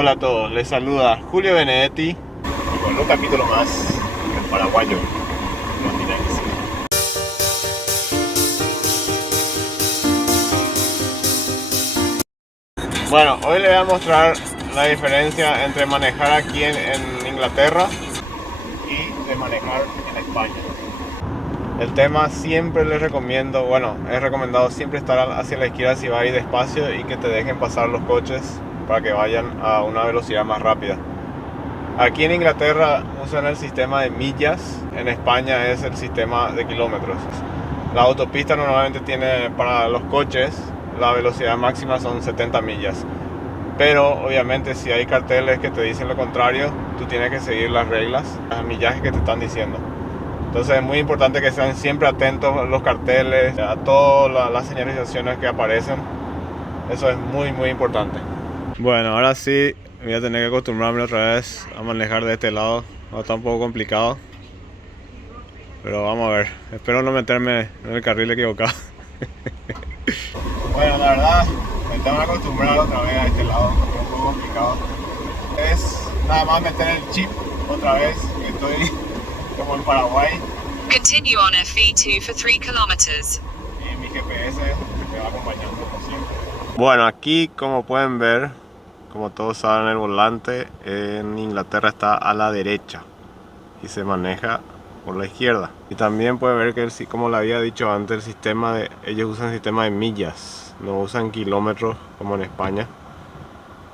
Hola a todos, les saluda Julio Benedetti Y con un capítulo más del paraguayo londinense. Bueno, hoy les voy a mostrar la diferencia entre manejar aquí en Inglaterra Y de manejar en España. El tema siempre les recomiendo, bueno, es recomendado siempre estar hacia la izquierda si va a ir despacio y que te dejen pasar los coches para que vayan a una velocidad más rápida. Aquí en Inglaterra usan el sistema de millas, en España es el sistema de kilómetros. La autopista normalmente tiene para los coches la velocidad máxima son 70 millas. Pero obviamente si hay carteles que te dicen lo contrario, tú tienes que seguir las reglas, los millajes que te están diciendo. Entonces es muy importante que estén siempre atentos a los carteles, a todas las señalizaciones que aparecen. Eso es muy importante. Bueno, ahora sí voy a tener que acostumbrarme otra vez a manejar de este lado. Está un poco complicado, pero vamos a ver. Espero no meterme en el carril equivocado. Bueno, la verdad, me tengo que acostumbrar otra vez a este lado, que es un poco complicado. Es nada más meter el chip otra vez, que estoy como en Paraguay. Continue on FE2 for 3 kilometers. Y mi GPS me va acompañando como siempre. Bueno, aquí como pueden ver, como todos saben, el volante en Inglaterra está a la derecha y se maneja por la izquierda. Y también puede ver que, como le había dicho antes, el sistema ellos usan el sistema de millas, no usan kilómetros como en España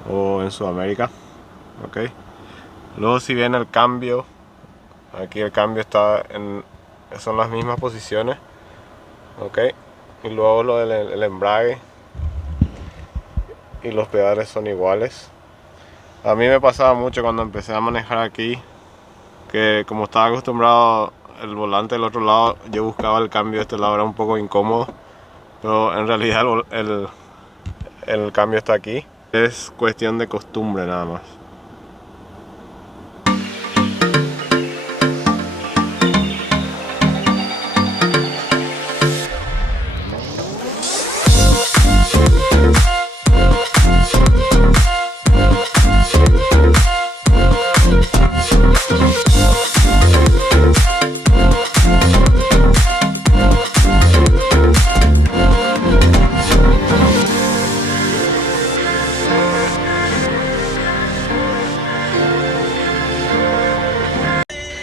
o en Sudamérica. ¿Okay? Luego si ven el cambio, aquí el cambio está son las mismas posiciones. ¿Okay? Y luego lo del el embrague y los pedales son iguales. A mí me pasaba mucho cuando empecé a manejar aquí, que como estaba acostumbrado el volante del otro lado, yo buscaba el cambio de este lado, era un poco incómodo, pero en realidad el cambio está aquí. Es cuestión de costumbre nada más.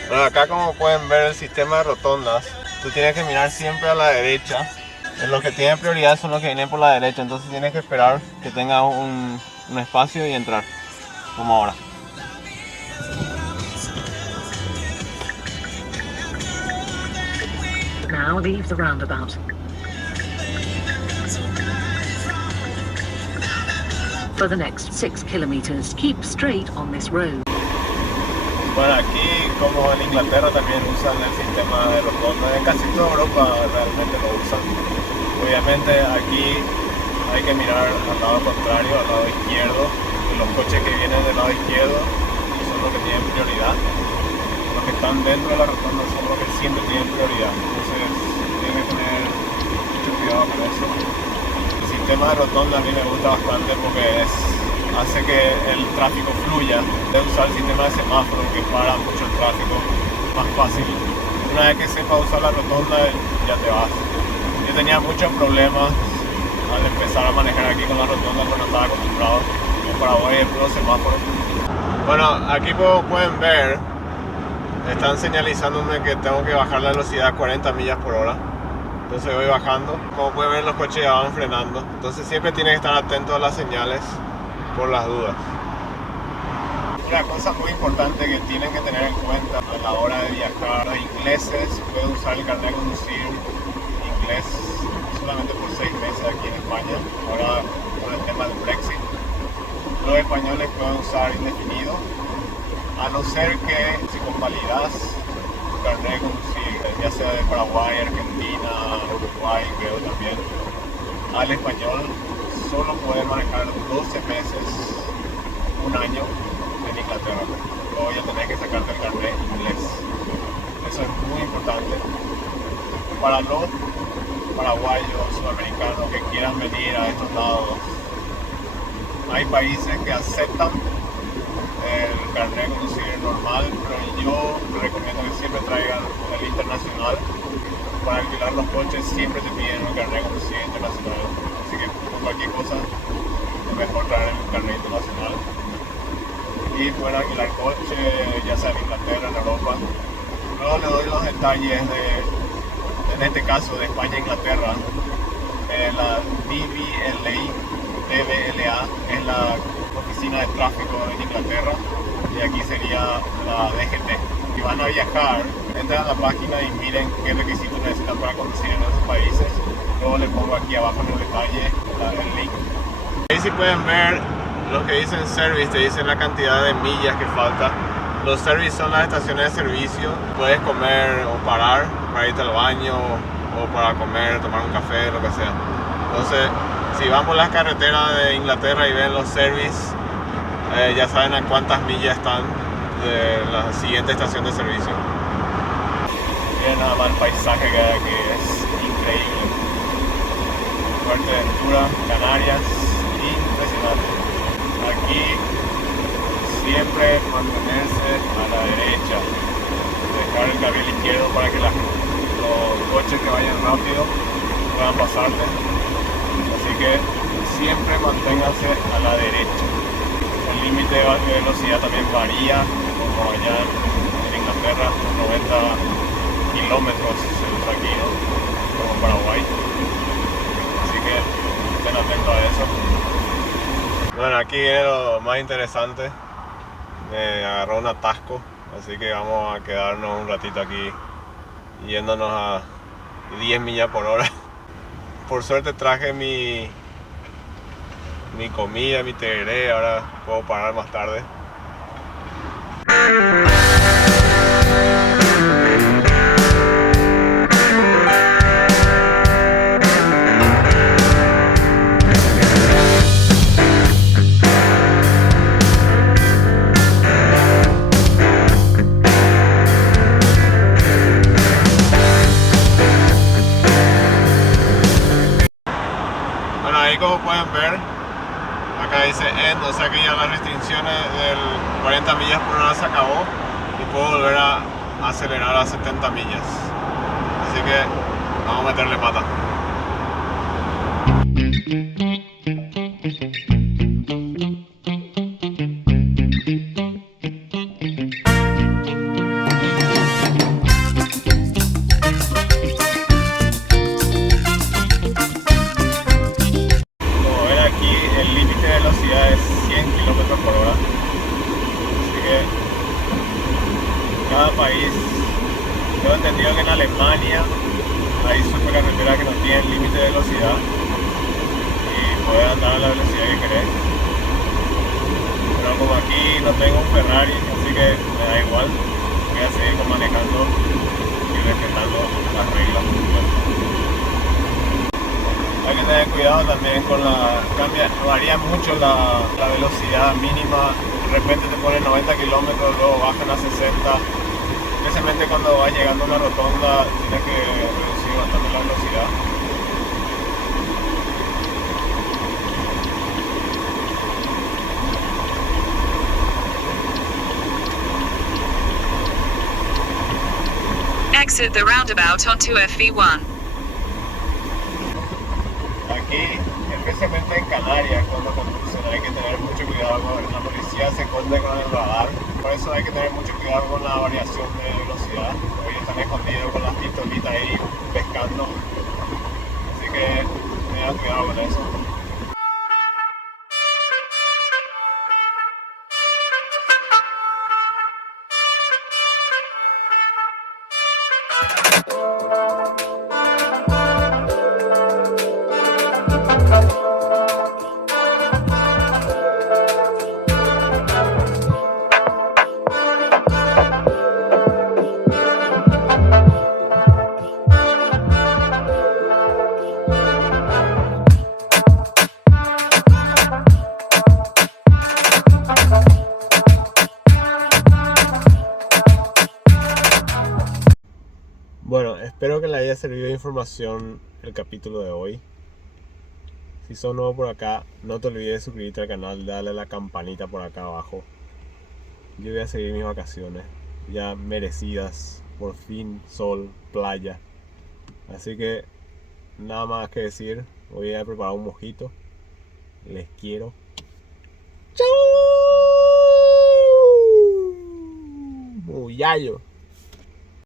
Bueno, acá como pueden ver el sistema de rotondas, tú tienes que mirar siempre a la derecha. Los que tienen prioridad son los que vienen por la derecha, entonces tienes que esperar que tenga un espacio y entrar, como ahora. Now leave the roundabout. For the next 6 kilometers, keep straight on this road. Bueno, aquí como en Inglaterra también usan el sistema de rotonda, en casi toda Europa realmente lo usan. Obviamente aquí hay que mirar al lado contrario, al lado izquierdo, y los coches que vienen del lado izquierdo son los que tienen prioridad. Los que están dentro de la rotonda son los que siempre tienen prioridad, entonces tienen que tener mucho cuidado con eso. El sistema de rotonda a mí me gusta bastante porque hace que el tráfico fluya. De usar el sistema de semáforo que para mucho el tráfico más fácil. Una vez que sepas usar la rotonda ya te vas. Yo tenía muchos problemas al empezar a manejar aquí con la rotonda porque no estaba acostumbrado. En Paraguay es puro semáforo. Bueno, aquí como pueden ver, están señalizándome que tengo que bajar la velocidad a 40 millas por hora. Entonces voy bajando. Como pueden ver, los coches ya van frenando. Entonces siempre tienen que estar atentos a las señales por las dudas. Una cosa muy importante que tienen que tener en cuenta a la hora de viajar: los ingleses pueden usar el carnet de conducir inglés solamente por 6 meses aquí en España, ahora con el tema del Brexit. Los españoles pueden usar indefinido, a no ser que si convalidas tu carnet de conducir, ya sea de Paraguay, Argentina, Uruguay, creo también, al español solo pueden manejar 12 meses, un año en Inglaterra. Luego ya tenés que sacarte el carnet inglés. Eso es muy importante. Para los paraguayos, sudamericanos que quieran venir a estos lados, hay países que aceptan carnet de conducir normal, pero yo recomiendo que siempre traigan el internacional. Para alquilar los coches siempre te piden un carnet de conducir internacional, así que por cualquier cosa es mejor traer el carnet internacional. Y pueden alquilar coche, ya sea en Inglaterra, en Europa. Luego le doy los detalles en este caso de España e Inglaterra. La DVLA es la oficina de tráfico en Inglaterra y aquí sería la DGT. Si van a viajar, entren a la página y miren qué requisitos necesitan para conducir en esos países. Luego les pongo aquí abajo en el detalle el link. Ahí sí pueden ver lo que dicen service, te dicen la cantidad de millas que falta. Los service son las estaciones de servicio. Puedes comer o parar para irte al baño o para comer, tomar un café, lo que sea. Entonces, si van por las carreteras de Inglaterra y ven los service, ya saben a cuántas millas están de la siguiente estación de servicio. Miren nada más el paisaje que hay aquí, es increíble. Fuerteventura, Canarias, impresionante. Aquí siempre mantenerse a la derecha, dejar el carril izquierdo para que los coches que vayan rápido puedan pasarte. Así que siempre manténganse a la derecha. El límite de velocidad también varía, como allá en Inglaterra, 90 kilómetros se usa aquí, ¿no? Como en Paraguay. Así que estén atentos a eso. Bueno, aquí viene lo más interesante. Me agarró un atasco, así que vamos a quedarnos un ratito aquí yéndonos a 10 millas por hora. Por suerte traje mi comida, mi tereré, ahora puedo parar más tarde. Bueno, ahí como pueden ver, acá dice end, o sea que ya las restricciones del 40 millas por hora se acabó y puedo volver a acelerar a 70 millas. Así que vamos a meterle pata. Velocidad es 100 kilómetros por hora, así que cada país, tengo entendido que en Alemania hay supercarreteras que no tienen límite de velocidad y puedes andar a la velocidad que querés, pero como aquí no tengo un Ferrari, así que me da igual, voy a seguir manejando y respetando las reglas. Hay que tener cuidado también con varía mucho la velocidad mínima, de repente te ponen 90 kilómetros, luego bajan a 60, especialmente cuando vas llegando a una rotonda tienes que reducir bastante la velocidad. Exit the roundabout onto FV1. Aquí, especialmente en Canarias, cuando conducen hay que tener mucho cuidado la policía se esconde con el radar, por eso hay que tener mucho cuidado con la variación de velocidad. Hoy están escondidos con las pistolitas ahí pescando, así que tengan cuidado con eso. Bueno, espero que les haya servido de información el capítulo de hoy. Si sos nuevo por acá, no te olvides de suscribirte al canal, dale a la campanita por acá abajo. yo voy a seguir mis vacaciones, ya merecidas, por fin, sol, playa. Así que nada más que decir, voy a preparar un mojito. Les quiero. ¡Chao! Muyayo.